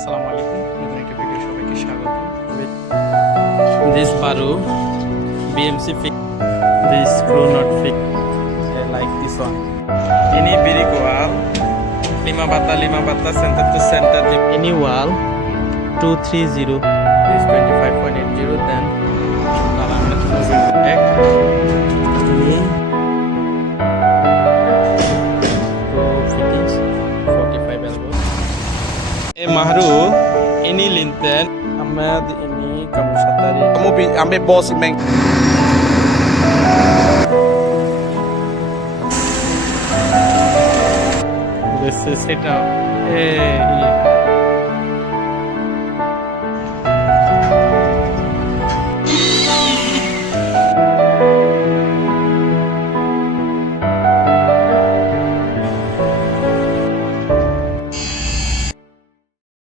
আসসালামু আলাইকুম, নতুন একটা ভিডিও সবাইকে স্বাগত। This Baru BMC fix, this screw not fix, like this one. Ini birik wall 5 bata center to center. Ini wall 230, this 25.80. Then now let's move it back. Ini two fittings 45 elbow. Mahru ini linten Ahmad ini kamu satari. Kamu ambil bos meng. This is it now. Hey.